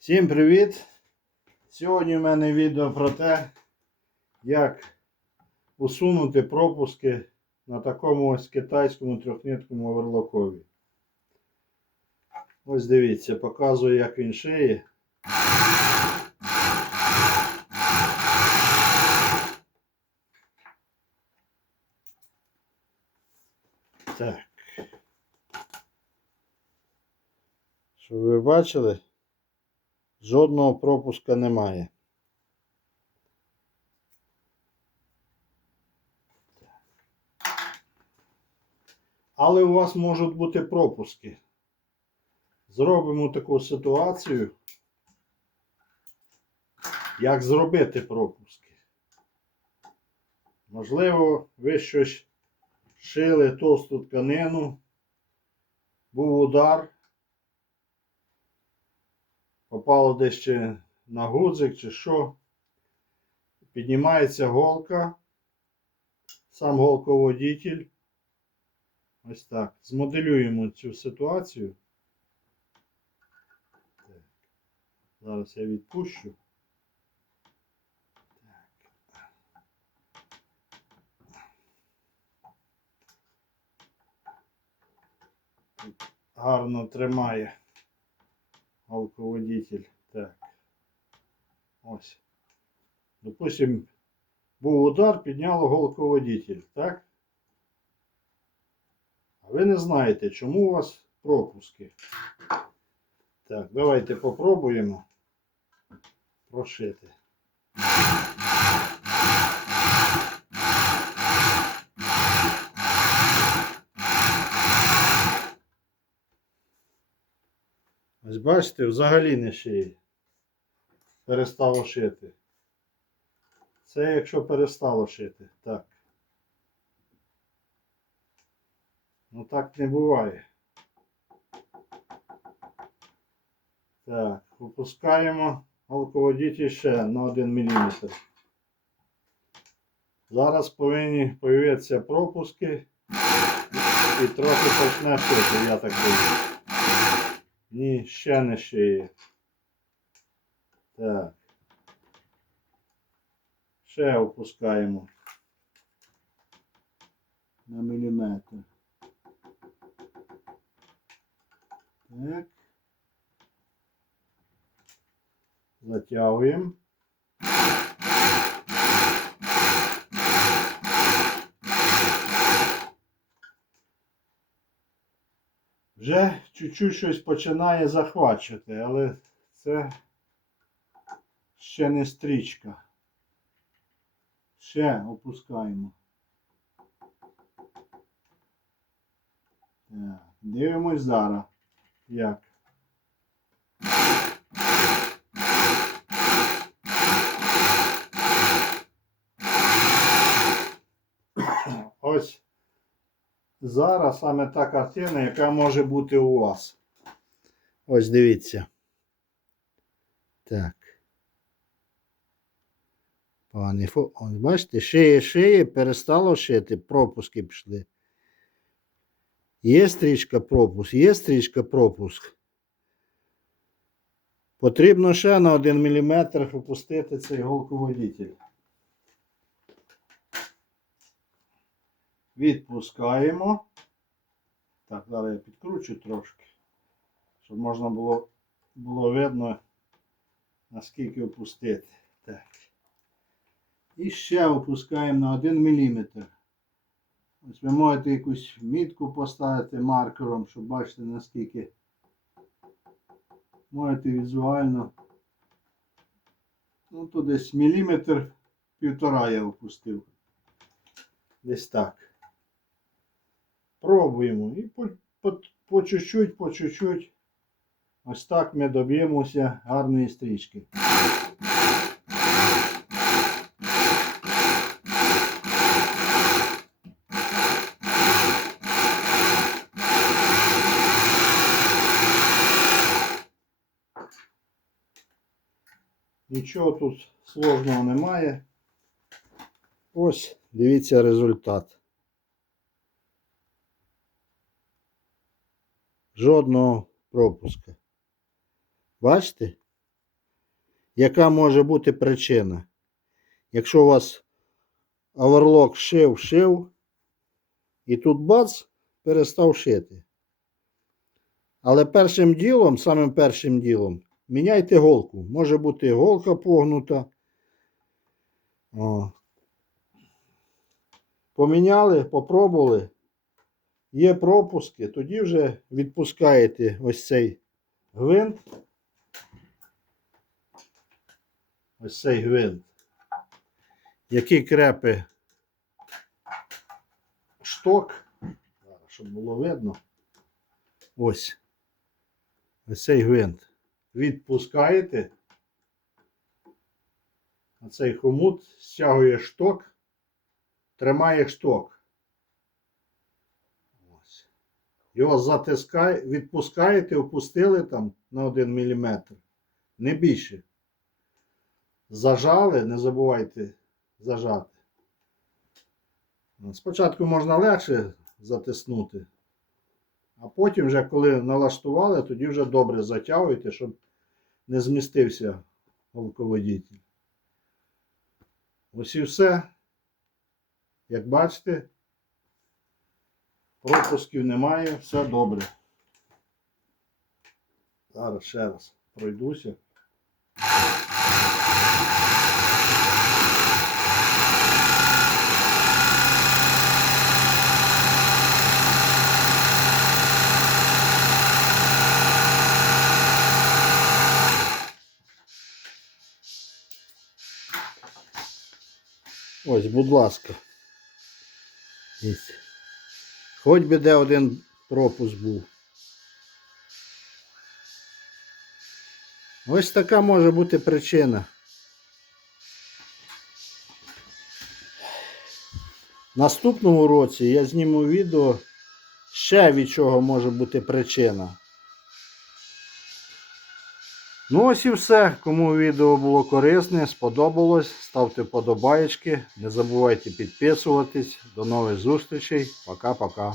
Всім привіт! Сьогодні в мене відео про те, як усунути пропуски на такому ось китайському трьохниткому оверлокові. Ось дивіться, показую, як він шиє. Так. Щоб ви бачили, жодного пропуска немає. Але у вас можуть бути пропуски. Зробимо таку ситуацію. Як зробити пропуски? Можливо, ви щось шили товсту тканину, був удар, попало десь ще на гудзик чи що. Піднімається голка, сам голководитель. Ось так. Змоделюємо цю ситуацію. Так. Зараз я відпущу. Так. Гарно тримає голководитель. Так. Ось. Допустим, був удар, підняло голководитель, так? А ви не знаєте, чому у вас пропуски. Так, давайте попробуємо прошити. Ось бачите, взагалі не шиє. Перестало шити. Це якщо перестало шити. Так. Ну так не буває. Так, опускаємо алководитель ще на 1 мм. Зараз повинні появитися пропуски і трохи почне шити, я так думаю. Ні, ще не шиє. Так. Ще опускаємо. На міліметр. Так. Затягуємо. Вже чуть-чуть щось починає захвачувати, але це ще не стрічка. Ще опускаємо. Так, дивимось зараз. Як? Ось зараз саме та картина, яка може бути у вас. Ось дивіться. Так. Пані Фо, ось бачите, шиє, шиє, перестало шити, пропуски пішли. Є стрічка пропуск, є стрічка пропуск. Потрібно ще на 1 мм опустити цей голководитель. Відпускаємо. Так, зараз я підкручу трошки, щоб можна було, було видно, наскільки опустити. Так. І ще опускаємо на 1 мм. Ось ви можете якусь мітку поставити маркером, щоб бачити наскільки можете візуально. Ну, тут десь міліметр півтора я опустив. Десь так. Пробуємо. І по, чуть-чуть, по чуть-чуть. Ось так ми доб'ємося гарної стрічки. Нічого тут сложного немає. Ось, дивіться результат. Жодного пропуска. Бачите? яка може бути причина. Якщо у вас оверлок шив, шив, і тут бац, перестав шити. Але першим ділом, самим першим ділом, міняйте голку. Може бути голка погнута. О. Поміняли, попробували. Є пропуски, тоді вже відпускаєте ось цей гвинт. Ось цей гвинт, який крепить шток, щоб було видно. Ось. Ось цей гвинт. Відпускаєте. А цей хомут стягує шток, тримає шток. Ось. Його затискає, відпускаєте, опустили там на 1 мм. Не більше. Зажали, не забувайте зажати. Спочатку можна легше затиснути, а потім, вже коли налаштували, тоді вже добре затягуйте, щоб не змістився голководитель. Ось і все. Як бачите, пропусків немає, все добре. Зараз ще раз пройдуся. Ось, будь ласка. Ось. Хоч би де один пропуск був. Ось така може бути причина. Наступному році я зніму відео ще від чого може бути причина. Ну ось і все. Кому відео було корисне, сподобалось, ставте подобаєчки. Не забувайте підписуватись. До нових зустрічей. Пока-пока.